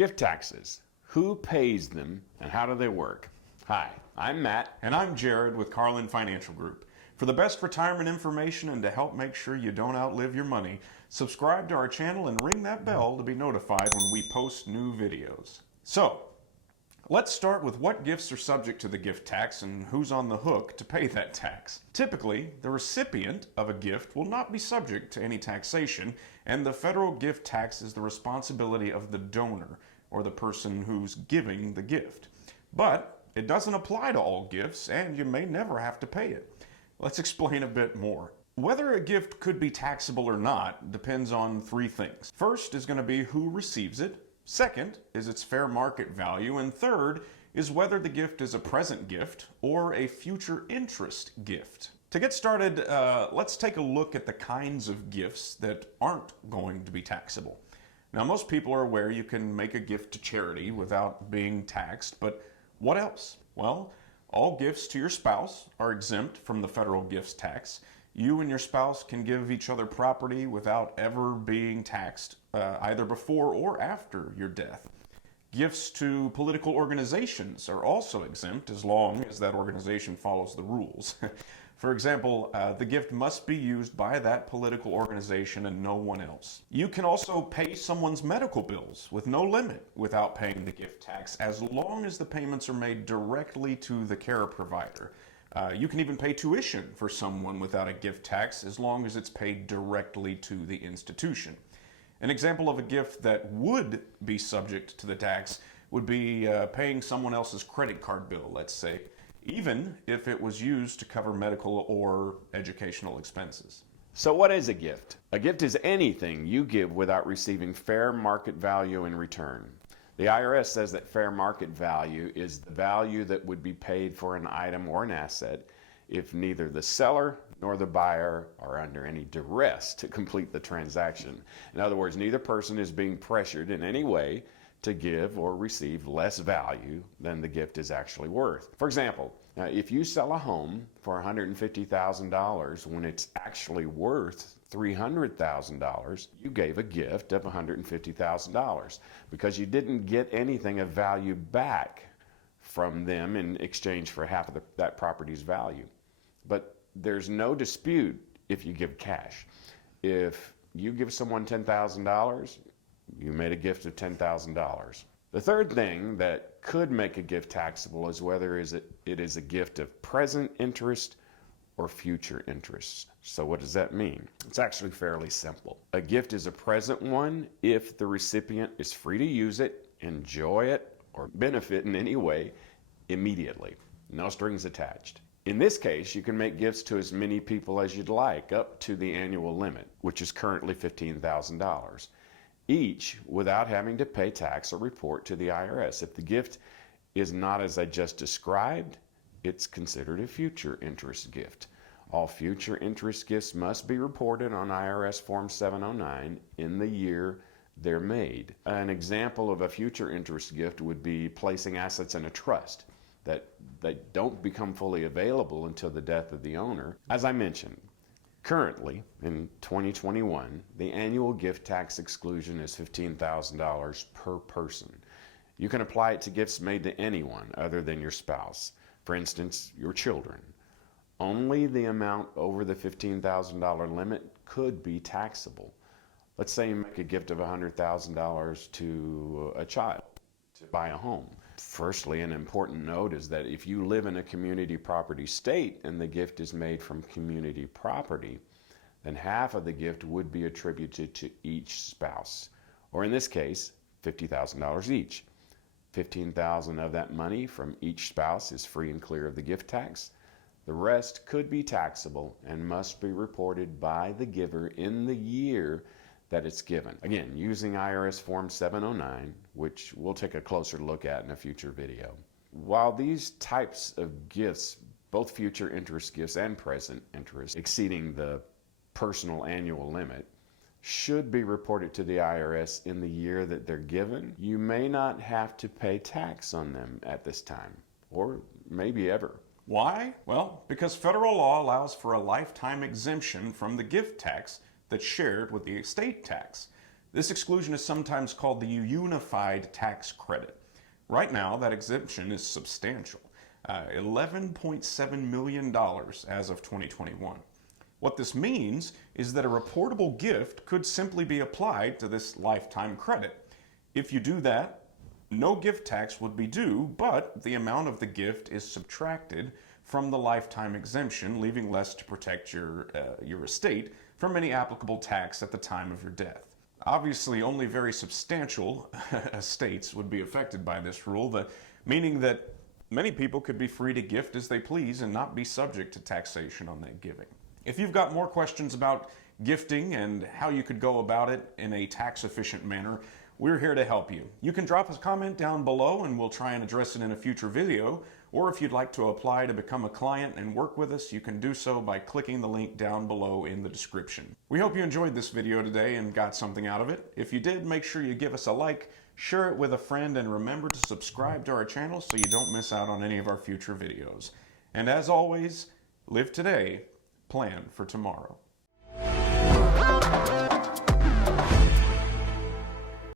Gift taxes. Who pays them and how do they work? Hi, I'm Matt. And I'm Jared with Carlin Financial Group. For the best retirement information and to help make sure you don't outlive your money, subscribe to our channel and ring that bell to be notified when we post new videos. So, let's start with what gifts are subject to the gift tax and who's on the hook to pay that tax. Typically, the recipient of a gift will not be subject to any taxation, and the federal gift tax is the responsibility of the donor, or the person who's giving the gift. But it doesn't apply to all gifts, and you may never have to pay it. Let's explain a bit more. Whether a gift could be taxable or not depends on three things. First is going to be who receives it. Second is its fair market value. And third is whether the gift is a present gift or a future interest gift. To get started, let's take a look at the kinds of gifts that aren't going to be taxable. Now, most people are aware you can make a gift to charity without being taxed, but what else? Well, all gifts to your spouse are exempt from the federal gifts tax. You and your spouse can give each other property without ever being taxed, either before or after your death. Gifts to political organizations are also exempt as long as that organization follows the rules. For example, the gift must be used by that political organization and no one else. You can also pay someone's medical bills with no limit without paying the gift tax, as long as the payments are made directly to the care provider. You can even pay tuition for someone without a gift tax, as long as it's paid directly to the institution. An example of a gift that would be subject to the tax would be paying someone else's credit card bill, let's say, even if it was used to cover medical or educational expenses. So what is a gift? A gift is anything you give without receiving fair market value in return. The IRS says that fair market value is the value that would be paid for an item or an asset if neither the seller nor the buyer are under any duress to complete the transaction. In other words, neither person is being pressured in any way to give or receive less value than the gift is actually worth. For example, if you sell a home for $150,000 when it's actually worth $300,000, you gave a gift of $150,000 because you didn't get anything of value back from them in exchange for half of that property's value. But there's no dispute if you give cash. If you give someone $10,000, you made a gift of $10,000. The third thing that could make a gift taxable is whether it is a gift of present interest or future interest. So what does that mean? It's actually fairly simple. A gift is a present one if the recipient is free to use it, enjoy it, or benefit in any way immediately. No strings attached. In this case, you can make gifts to as many people as you'd like, up to the annual limit, which is currently $15,000. Each without having to pay tax or report to the IRS. If the gift is not as I just described, it's considered a future interest gift. All future interest gifts must be reported on IRS Form 709 in the year they're made. An example of a future interest gift would be placing assets in a trust that don't become fully available until the death of the owner. As I mentioned, currently, in 2021, the annual gift tax exclusion is $15,000 per person. You can apply it to gifts made to anyone other than your spouse. For instance, your children. Only the amount over the $15,000 limit could be taxable. Let's say you make a gift of $100,000 to a child to buy a home. Firstly, an important note is that if you live in a community property state and the gift is made from community property, then half of the gift would be attributed to each spouse, or in this case, $50,000 each. $15,000 of that money from each spouse is free and clear of the gift tax. The rest could be taxable and must be reported by the giver in the year that it's given. Again, using IRS Form 709, which we'll take a closer look at in a future video. While these types of gifts, both future interest gifts and present interest, exceeding the personal annual limit, should be reported to the IRS in the year that they're given, you may not have to pay tax on them at this time, or maybe ever. Why? Well, because federal law allows for a lifetime exemption from the gift tax that's shared with the estate tax. This exclusion is sometimes called the unified tax credit. Right now, that exemption is substantial, $11.7 million as of 2021. What this means is that a reportable gift could simply be applied to this lifetime credit. If you do that, no gift tax would be due, but the amount of the gift is subtracted from the lifetime exemption, leaving less to protect your estate from any applicable tax at the time of your death. Obviously, only very substantial estates would be affected by this rule, meaning that many people could be free to gift as they please and not be subject to taxation on that giving. If you've got more questions about gifting and how you could go about it in a tax-efficient manner, we're here to help you. You can drop us a comment down below and we'll try and address it in a future video. Or if you'd like to apply to become a client and work with us, you can do so by clicking the link down below in the description. We hope you enjoyed this video today and got something out of it. If you did, make sure you give us a like, share it with a friend, and remember to subscribe to our channel so you don't miss out on any of our future videos. And as always, live today, plan for tomorrow.